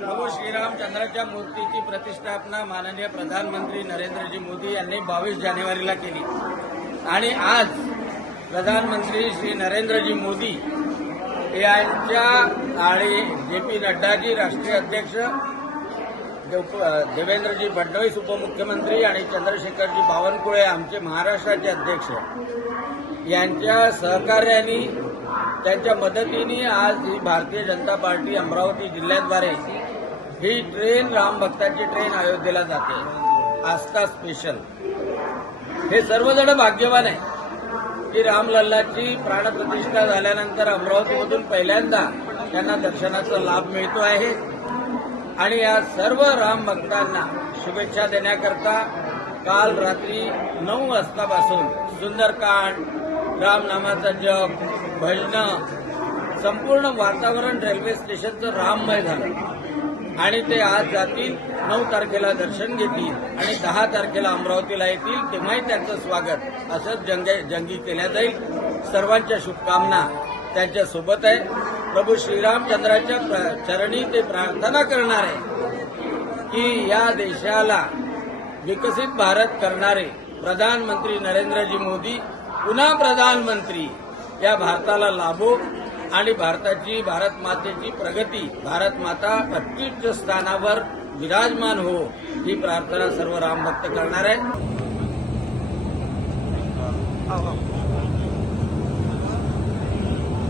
प्रभू श्रीरामचंद्राच्या मूर्तीची प्रतिष्ठापना माननीय प्रधानमंत्री नरेंद्रजी मोदी यांनी 22 जानेवारीला केली आणि आज प्रधानमंत्री श्री नरेंद्रजी मोदी यांच्या आणि जे.पी. नड्डाजी राष्ट्रीय अध्यक्ष, देवेंद्रजी फडणवीस उपमुख्यमंत्री आणि चंद्रशेखरजी बावनकुळे आमचे महाराष्ट्राचे अध्यक्ष यांच्या सहकार्याने त्यांच्या मदतीने आज ही भारतीय जनता पार्टी अमरावती जिल्ह्याद्वारे ही ट्रेन रामभक्तांची ट्रेन अयोध्येला जाते, आस्था स्पेशल. हे सर्वजण भाग्यवान आहे की रामलल्लाची प्राणप्रतिष्ठा झाल्यानंतर अमरावतीमधून पहिल्यांदा त्यांना दर्शनाचा लाभ मिळतो आहे. आणि या सर्व रामभक्तांना शुभेच्छा देण्याकरता काल रात्री 9 वाजतापासून सुंदरकांड, रामनामाचा जप, भजनं, संपूर्ण वातावरण रेल्वे स्टेशनचं राममय झालं आणि ते आज जातील, 9 तारखेला दर्शन घेतील आणि 10 तारखेला अमरावतीला येतील. तेव्हाही त्यांचं स्वागत असंच जंगी केल्या जाईल. सर्वांच्या शुभकामना त्यांच्या सोबत आहे. प्रभू श्रीरामचंद्राच्या चरणी ते प्रार्थना करणार आहे की या देशाला विकसित भारत करणारे प्रधानमंत्री नरेंद्रजी मोदी पुन्हा प्रधानमंत्री या भारताला लाभो आणि भारत मातेची प्रगती, भारत माता अत्युच्च स्थानावर विराजमान हो, ही प्रार्थना सर्व रामभक्त करणार आहे.